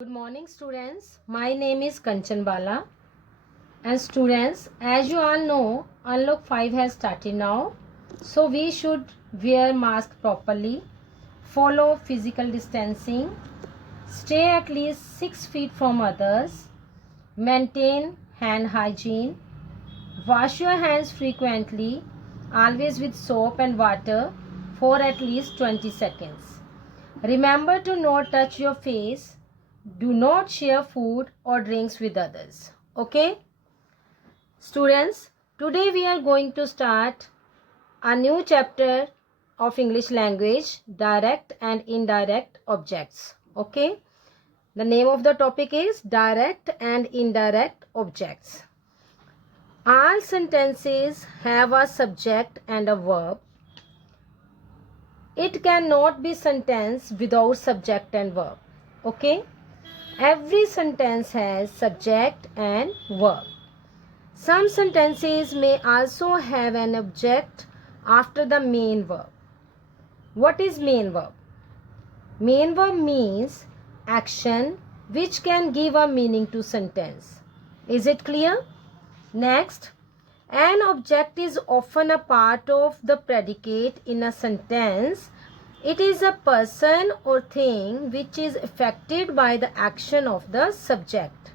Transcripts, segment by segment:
Good morning students. My name is Kanchan Bala. And students, as you all know, Unlock 5 has started now. So we should wear mask properly, follow physical distancing, stay at least 6 feet from others, maintain hand hygiene, wash your hands frequently, always with soap and water for at least 20 seconds. Remember to not touch your face. Do not share food or drinks with others. Okay? Students, today we are going to start a new chapter of English language, direct and indirect objects. Okay? The name of the topic is direct and indirect objects. All sentences have a subject and a verb. It cannot be sentence without subject and verb. Okay? Every sentence has subject and verb. Some sentences may also have an object after the main verb. What is main verb? Main verb means action which can give a meaning to sentence. Is it clear? Next, an object is often a part of the predicate in a sentence. It is a person or thing which is affected by the action of the subject.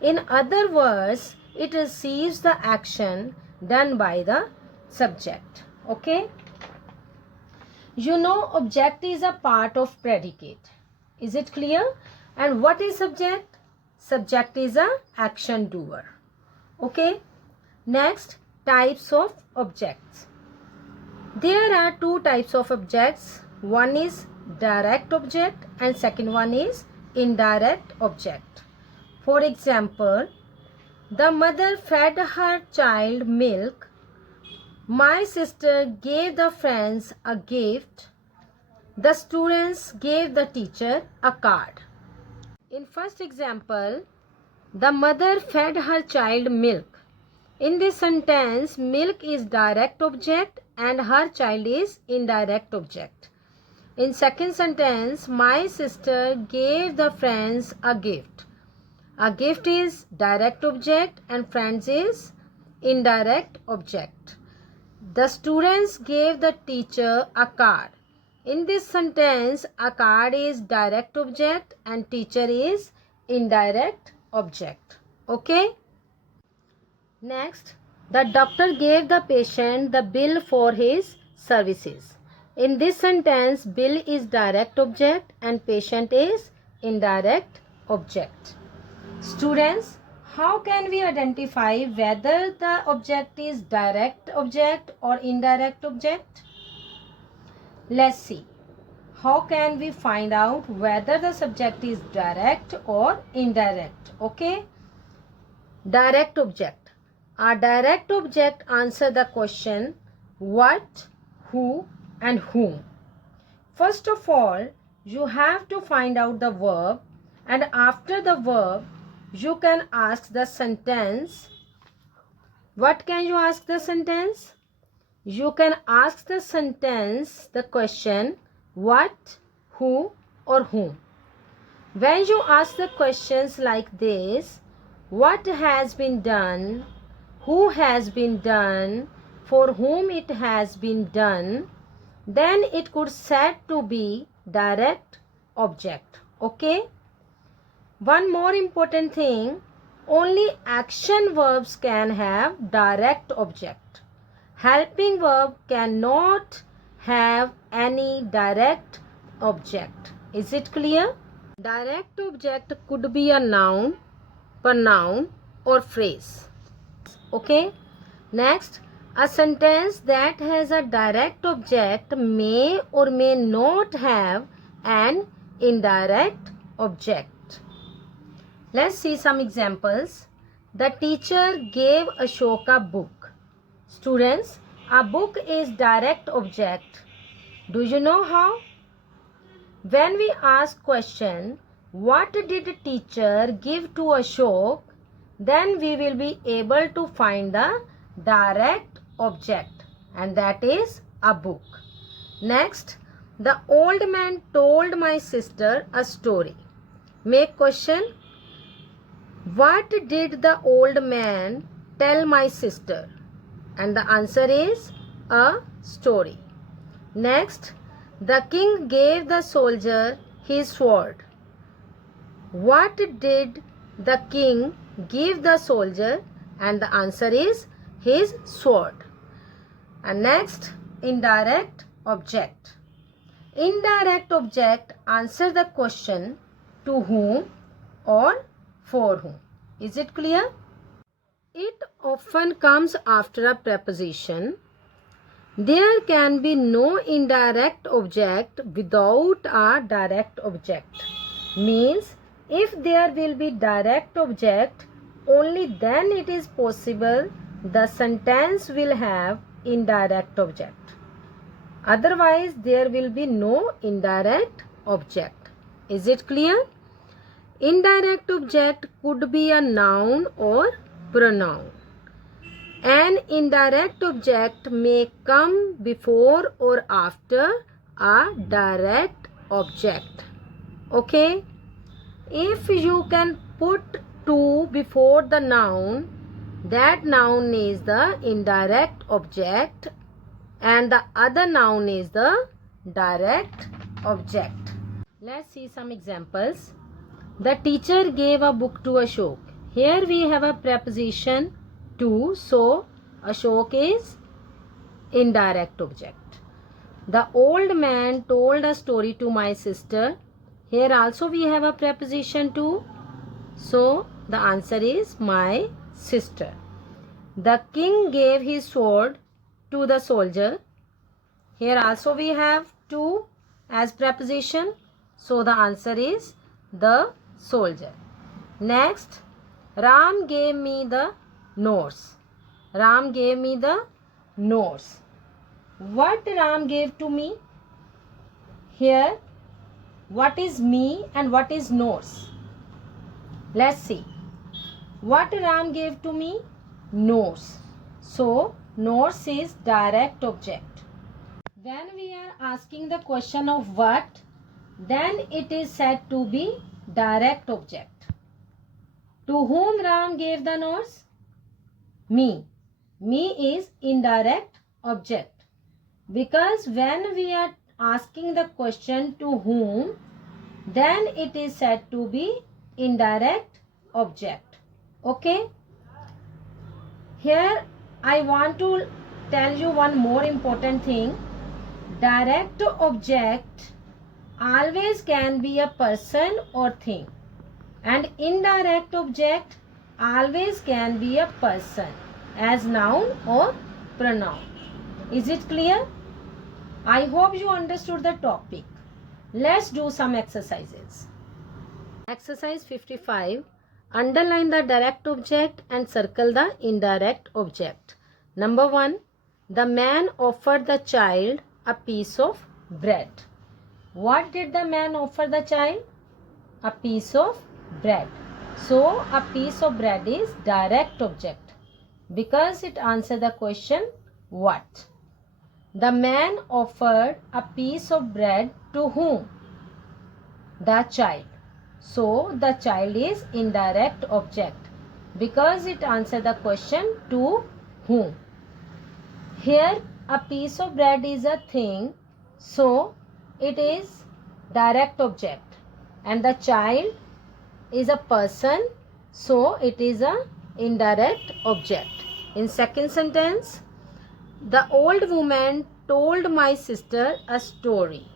In other words, it receives the action done by the subject. Okay? You know, object is a part of predicate. Is it clear? And what is subject? Subject is a action doer. Okay? Next, types of objects. There are two types of objects. One is direct object and second one is indirect object. For example, the mother fed her child milk. My sister gave the friends a gift. The students gave the teacher a card. In first example, the mother fed her child milk. In this sentence, milk is direct object and her child is indirect object. In second sentence, my sister gave the friends a gift. A gift is direct object and friends is indirect object. The students gave the teacher a card. In this sentence, a card is direct object and teacher is indirect object. Okay? Next, the doctor gave the patient the bill for his services. In this sentence, bill is direct object and patient is indirect object. Students, how can we identify whether the object is direct object or indirect object? Let's see. How can we find out whether the subject is direct or indirect? Okay? Direct object. A direct object answers the question what, who, and whom. First of all, you have to find out the verb, and after the verb, you can ask the sentence. What can you ask the sentence? You can ask the sentence the question what, who, or whom. When you ask the questions like this, what has been done, who has been done, for whom it has been done, then it could said to be direct object. Okay? One more important thing, only action verbs can have direct object. Helping verb cannot have any direct object. Is it clear? Direct object could be a noun, pronoun, or phrase. Okay? Next, a sentence that has a direct object may or may not have an indirect object. Let's see some examples. The teacher gave Ashok a book. Students, a book is direct object. Do you know how? When we ask question, what did the teacher give to Ashok? Then we will be able to find the direct object, and that is a book. Next, the old man told my sister a story. Make question. What did the old man tell my sister? And the answer is a story. Next, the king gave the soldier his sword. What did the king give the soldier? And the answer is his sword. And next, indirect object. Indirect object answer the question to whom or for whom. Is it clear? It often comes after a preposition. There can be no indirect object without a direct object. Means if there will be direct object, only then it is possible the sentence will have indirect object. Otherwise, there will be no indirect object. Is it clear? Indirect object could be a noun or pronoun. An indirect object may come before or after a direct object. Okay? If you can put to before the noun, that noun is the indirect object and the other noun is the direct object. Let's see some examples. The teacher gave a book to Ashok. Here we have a preposition to, so Ashok is indirect object. The old man told a story to my sister. Here also we have a preposition to, so the answer is my sister. The king gave his sword to the soldier. Here also we have to as preposition, so the answer is the soldier. Next, Ram gave me the notes. Ram gave me the notes. What Ram gave to me? Here, what is me and what is notes? Let's see. What Ram gave to me? Notes. So, notes is direct object. When we are asking the question of what, then it is said to be direct object. To whom Ram gave the notes? Me. Me is indirect object. Because when we are asking the question to whom, then it is said to be indirect object. Okay? Here I want to tell you one more important thing. Direct object always can be a person or thing, and indirect object always can be a person as noun or pronoun. Is it clear? I hope you understood the topic. Let's do some exercises. Exercise 55. Underline the direct object and circle the indirect object. Number 1. The man offered the child a piece of bread. What did the man offer the child? A piece of bread. So, a piece of bread is direct object because it answers the question what. The man offered a piece of bread to whom? The child. So, the child is indirect object because it answers the question to whom. Here, a piece of bread is a thing, so it is direct object, and the child is a person, so it is a indirect object. In second sentence, the old woman told my sister a story.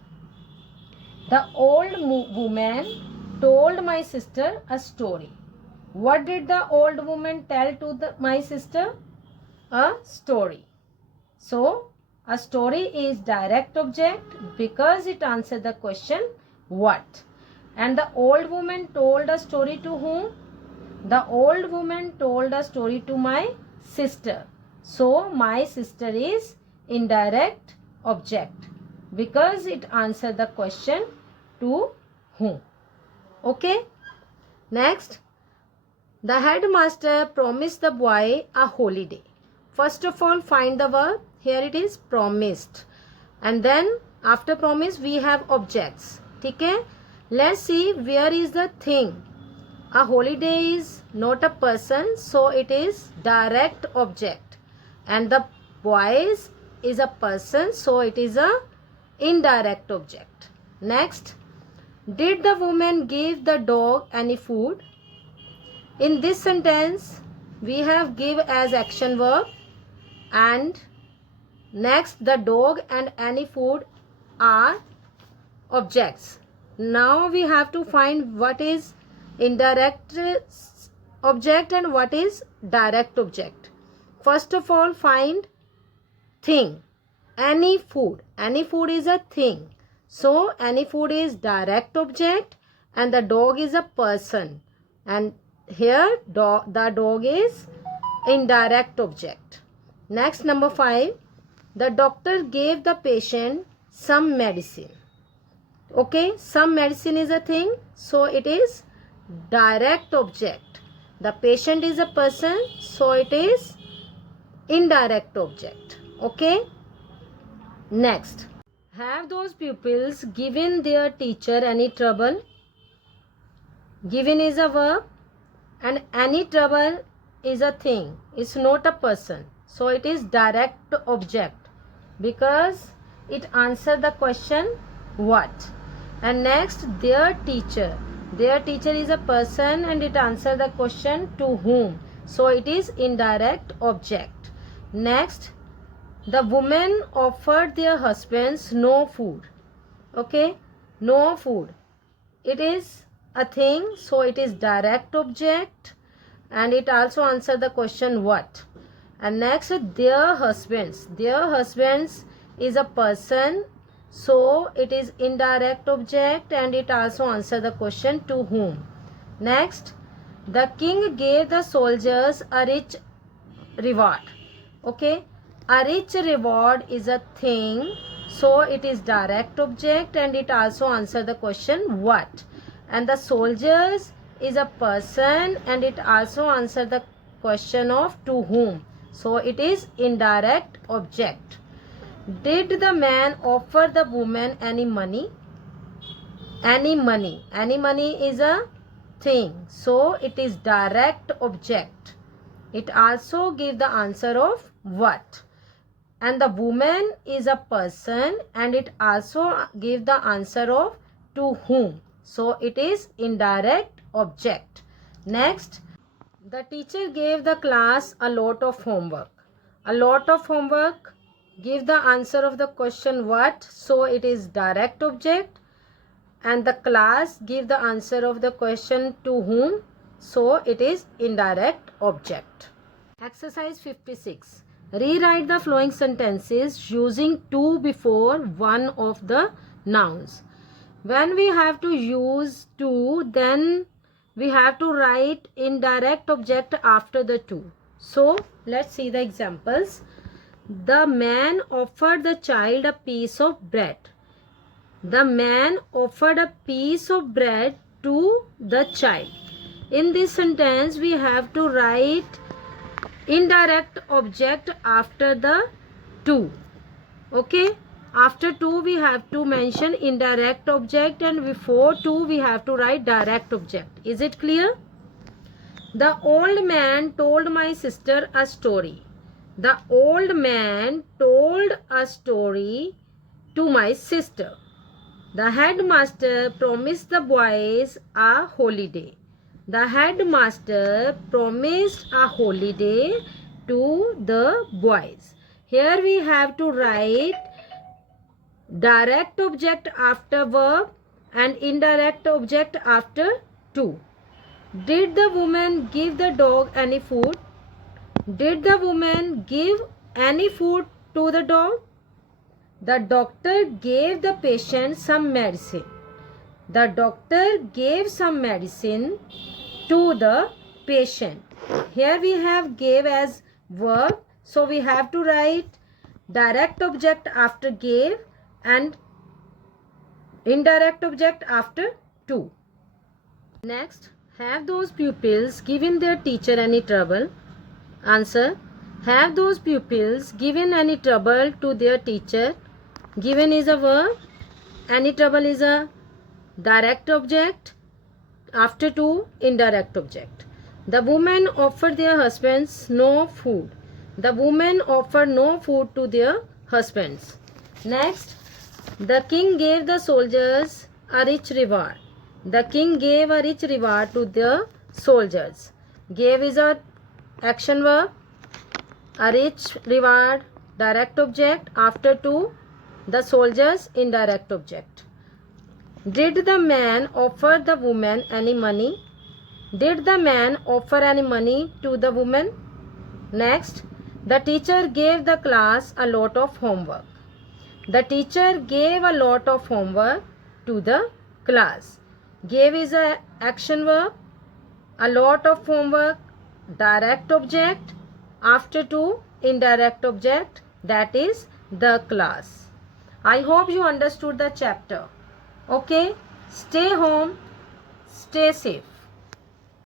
The old woman told my sister a story. What did the old woman tell to my sister? A story. So, a story is direct object because it answers the question what. And the old woman told a story to whom? The old woman told a story to my sister. So, my sister is indirect object because it answers the question to whom. Okay. Next, the headmaster promised the boy a holiday. First of all, find the verb. Here it is promised. And then after promise we have objects. ठीक है? Let's see where is the thing. A holiday is not a person, so it is direct object. And the boys is a person, so it is a indirect object. Next, did the woman give the dog any food? In this sentence, we have give as action verb, and next the dog and any food are objects. Now we have to find what is indirect object and what is direct object. First of all, find thing. Any food. Any food is a thing. So any food is direct object and the dog is a person. And here the dog is indirect object. Next, number 5. The doctor gave the patient some medicine. Okay, some medicine is a thing, so it is direct object. The patient is a person, so it is indirect object. Okay. Next, have those pupils given their teacher any trouble? Given is a verb and any trouble is a thing. It's not a person, so it is direct object because it answers the question what. And next, their teacher. Their teacher is a person and it answers the question to whom. So it is indirect object. Next, the women offered their husbands no food. Okay, no food. It is a thing, so it is direct object and it also answers the question what. And next, their husbands. Their husbands is a person, so it is indirect object and it also answers the question to whom. Next, the king gave the soldiers a rich reward. Okay, a rich reward is a thing, so it is direct object and it also answers the question what. And the soldiers is a person and it also answers the question of to whom. So it is indirect object. Did the man offer the woman any money? Any money. Any money is a thing. So it is direct object. It also gives the answer of what. And the woman is a person and it also gives the answer of to whom. So it is indirect object. Next, the teacher gave the class a lot of homework. A lot of homework. Give the answer of the question what, so it is direct object. And the class give the answer of the question to whom, so it is indirect object. Exercise 56. Rewrite the following sentences using to before one of the nouns. When we have to use to, then we have to write indirect object after the to. So let's see the examples. The man offered the child a piece of bread. The man offered a piece of bread to the child. In this sentence, we have to write indirect object after the to. Okay. After to, we have to mention indirect object and before to, we have to write direct object. Is it clear? The old man told my sister a story. The old man told a story to my sister. The headmaster promised the boys a holiday. The headmaster promised a holiday to the boys. Here we have to write direct object after verb and indirect object after to. Did the woman give the dog any food? Did the woman give any food to the dog? The doctor gave the patient some medicine. The doctor gave some medicine to the patient. Here we have gave as verb, so we have to write direct object after gave and indirect object after to. Next, have those pupils given their teacher any trouble? Answer. Have those pupils given any trouble to their teacher? Given is a verb. Any trouble is a direct object. After 2, indirect object. The women offered their husbands no food. The women offered no food to their husbands. Next, the king gave the soldiers a rich reward. The king gave a rich reward to the soldiers. Gave is a action verb. A rich reward, direct object. After 2, the soldiers, indirect object. Did the man offer the woman any money? Did the man offer any money to the woman? Next, the teacher gave the class a lot of homework. The teacher gave a lot of homework to the class. Gave is a action verb. A lot of homework, direct object. After 2, indirect object, that is the class. I hope you understood the chapter. Okay, stay home, stay safe.